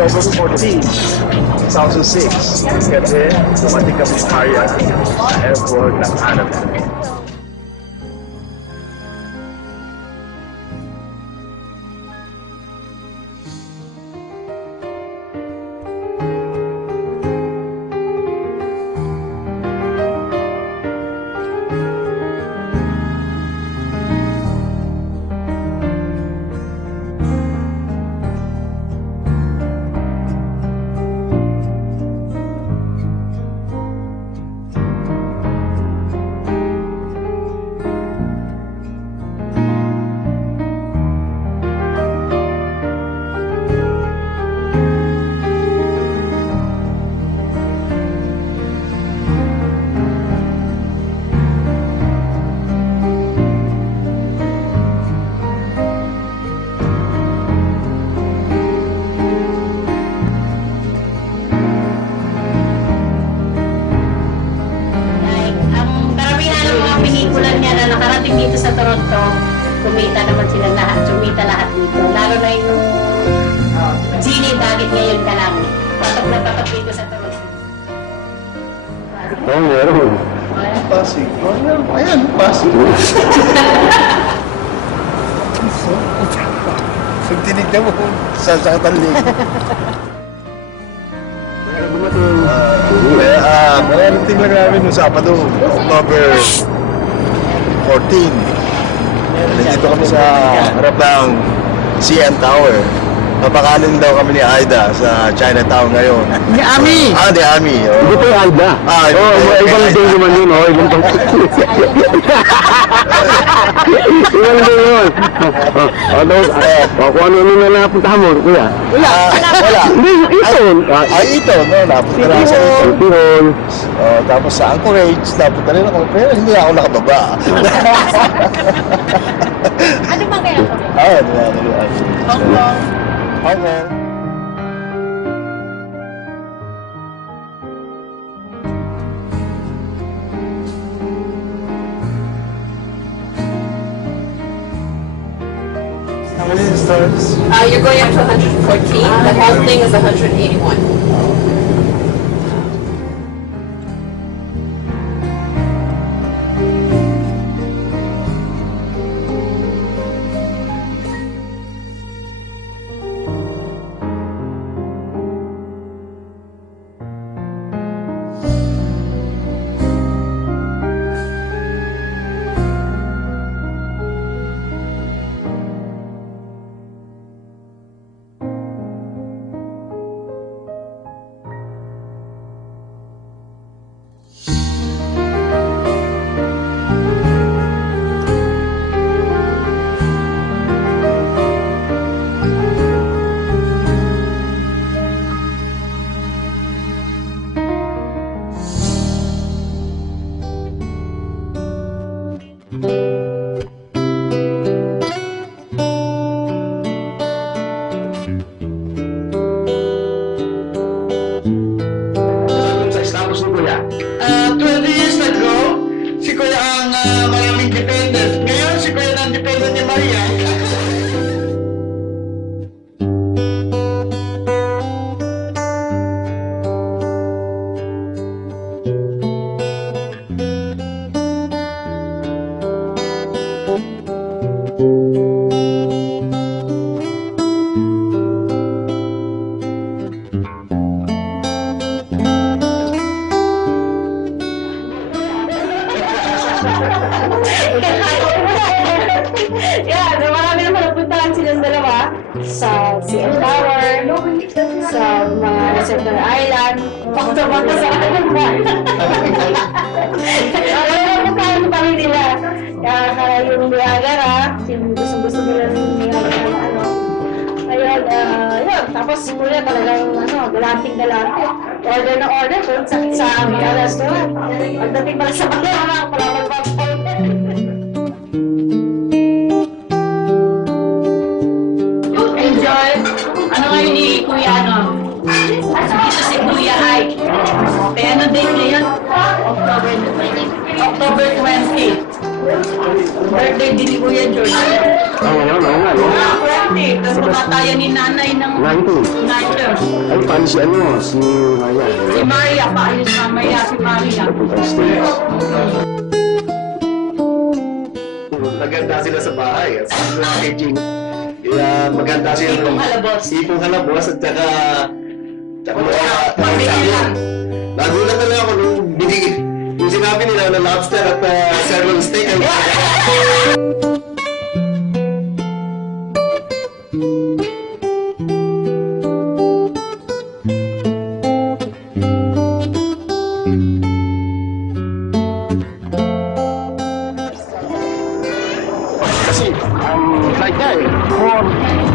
October 14, 2006, gabi, dumating kami sa area sa airport ng Anaheim. Nakarating dito sa Toronto, kumita naman sila lahat, sumita lahat dito. Lalo na yung Genie, bakit ngayon ka lang? Patok na patok dito sa Toronto. Oo, meron. Pasig. Ayan, Pasig. Pag tinignan mo, sasakatan lig. Mararating lang namin nung Sabado, October 14. Nandito kami sa harap ng CN Tower. Papakanin daw kami ni Aida sa Chinatown ngayon. Ni Ami! Ni Ami. Hindi po yung Aida. Ibang day naman yun, ibang day. Ibang day yun. Kung ano na napuntahan mo, kuya? Wala. Hindi, Iton. Ito, no? Napunta lang sa Ito. Iton. Tapos sa Anchorage, napunta rin ako. Pero hindi ako nakababa. Ano bang kaya ko? Hong Kong. Hong Kong. How many stars? You're going up to 114. The whole thing is 181. Sa establish ni Kuya. 20 years ago, si Kuya ang maraming dependent. Ngayon, si Kuya ang dependent ni Maria. Yeah, marami naman napuntahan silang dalawa sa CN Tower, sa mga Central Island, pakta-pakta sa kanilang bar. Alam mo puntahan pa rin nila. Kaya yung Niagara, gusto nila ng Niagara na ano. Ayun, yun. Tapos mula talagang galanting-galanting. Order na order kung sa mga restaurant. Pagdating pala sa mga pala enjoy. Ano ngayon ni Kuya Dito si Kuya Ay. Kaya ano date ngayon? October 20. October 20. Birthday din ni Kuya George. Oo nga, no? 20. Tapos matatayan ni nanay ng 19. 9 years. Ay, paano si Maya? Si Maria, paayos mamaya si Maria. States. Maganda sila sa bahay. At sila kay Jing. Kaya maganda sila. Ipong halabos. Ipong halabos at saka Pagbilang. nagulat na lang ako nung yung sinabi nila na lobster at sirloin steak. Kasi, ang flight niya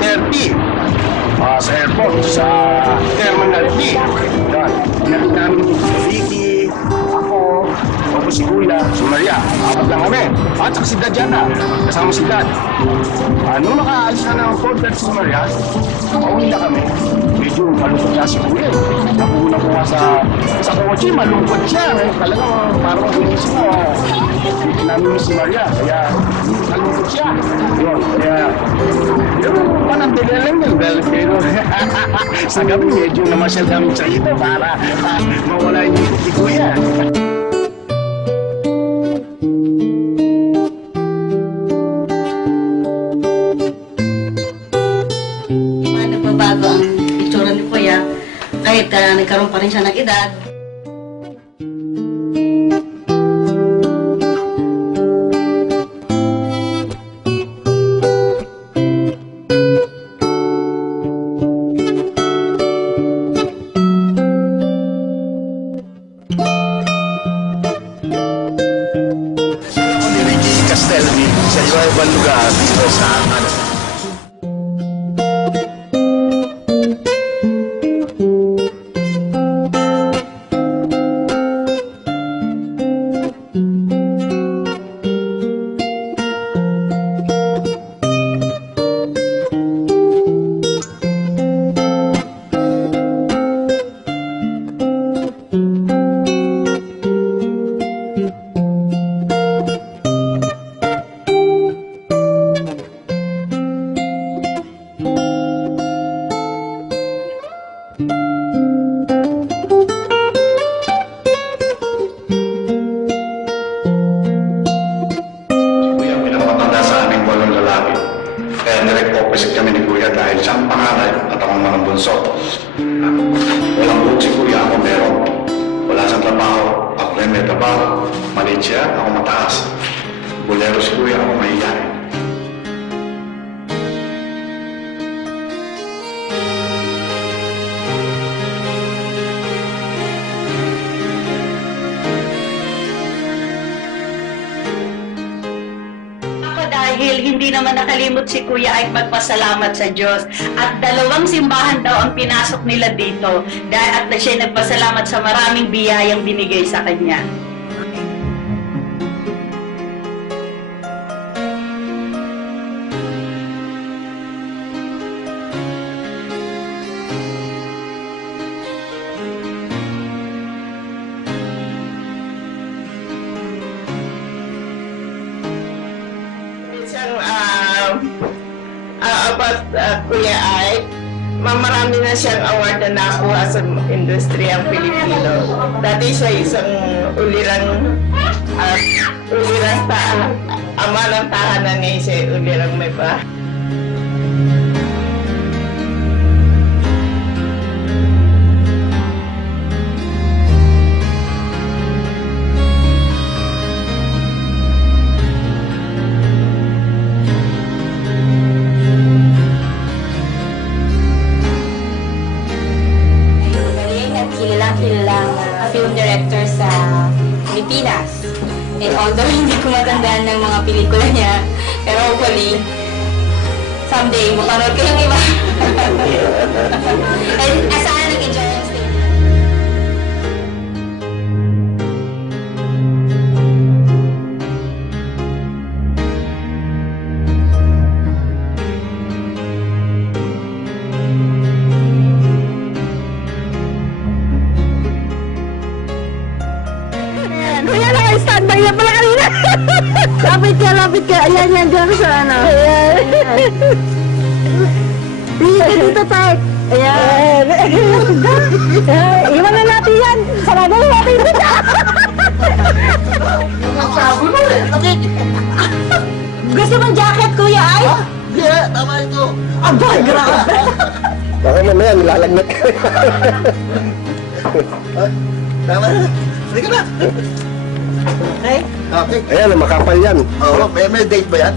4:30 sa airport, sa Terminal B. Yan. Pinatid namin si Vicky, ako, ako si Kuya, si Maria. Apat lang kami. At saka si Dad yan na. Kasama si Dad. Nung nakaalis na ng 4:30 si Maria, pauwi na kami. Medyo malungkot niya si Kuya. Nakuha ko nga sa kotse, malungkot siya. Talagang parang inisip mo. Hindi namin si Maria, kaya malungkot siya. Yun, kaya yung panandali lang yun. Pero sa gabi, medyo namasyal kami sa ito para mawala yung si Kuya. Nagbabago ang itsura ni Kuya kahit nagkaroon pa rin siya ng edad. Ako ni Ricky Castelvi sa iba-ibang lugar dito sa Kuya, pinakamatanda sa aming 8 lalaki. Kaya direct opposite kami ni Kuya dahil siya ang panganay at ako naman ang bunso. Walang buhok si Kuya, ako meron. Wala siyang trabaho, ako rin may trabaho. Maliit siya, ako mataas. Bulero si Kuya, ako mahihayin. Ako dahil hindi naman nakalimot si Kuya ay magpasalamat sa Diyos. At 2 simbahan daw ang pinasok nila dito. At siya nagpasalamat sa maraming biyayang binigay sa kanya. Isang about Kuya Ike, marami na siyang award na nakuha sa industriyang Pilipino. Dati siya isang ulirang ama ng tahanan, ngayon siya ulirang may ba. Galing at kilalang film director sa Pilipinas. And although hindi ko matandaan ng mga pelikula niya, pero hopefully, someday, mapanood ko yung iba. And asahan nag-enjoy ang stay. Kuya, Naka-standby na pala kanina. Lapit ka. Ayan, yan, dyan sa ano. Ayan. Dito, Tark. Ayan. Iwan na natin yan. Sarado na natin dito. Gusto mong jacket, Kuya Ay? Hindi, tama ito. Aba, grabe. Baka mamaya nilalagnat ka. Tama na. Sige ka na. Okay. Okay. Ayan, makapal yan. Oo, may date ba yan?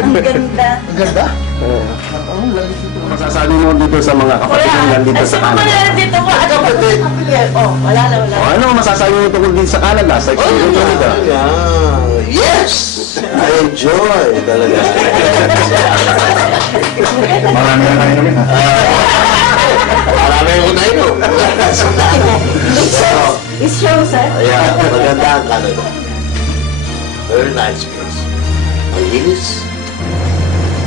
Ang ganda. Ang ganda. Masasabi mo dito sa mga kapatid mo nandito sa Canada. dito po. Kapatid. Oh, wala na. O ano masasabi mo tungkol din sa Canada, sa experience mo dito? Yes! I enjoy talaga. Marami na kayo rin, ha? Marami ko na yun. It shows, eh. Ayan, maganda ang Canada. Very nice place. Ang linis.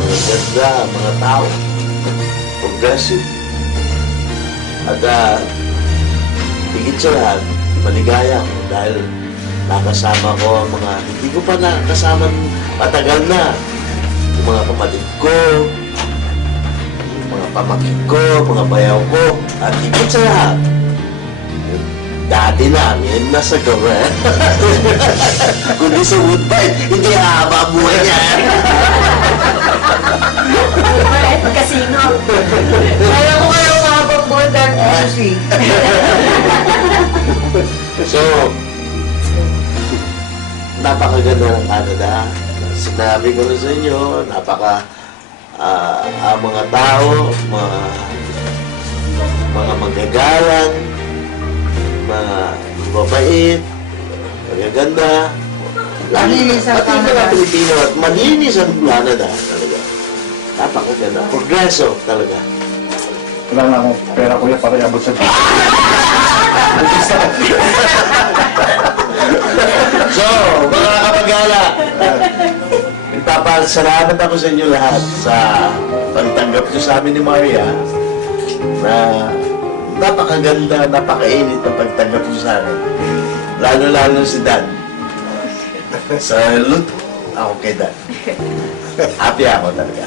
Ang ganda, mga tao. Progressive. At higit sa lahat, maligaya ako dahil nakasama ko ang mga hindi ko pa nakasama matagal na. Yung mga kapatid ko, yung mga pamangkin ko, mga bayaw ko, at higit sa lahat, yung dati namin nasa gawa. Kundi sa Woodbine, hindi haba buhay niya. Casino. Kaya ko kayo mabang more than MC. So, napakaganda ng Canada. Sinabi ko na sa inyo, ang mga tao, mga magagalang, mga mabait, magaganda. Malinis ang Pati mga Canada. Pilipino at malinis ang Canada talaga. Napakaganda. Progreso talaga. Wala na akong pera, kuya, para iabot sa So, mga kapag-ala, nagpapasalamat ako sa inyo lahat sa pagtanggap nyo sa amin ni Maria na napakaganda, napakainit na pagtanggap nyo sa akin. Lalo-lalo si Dan. Salute ako kay Dan. Happy ako talaga.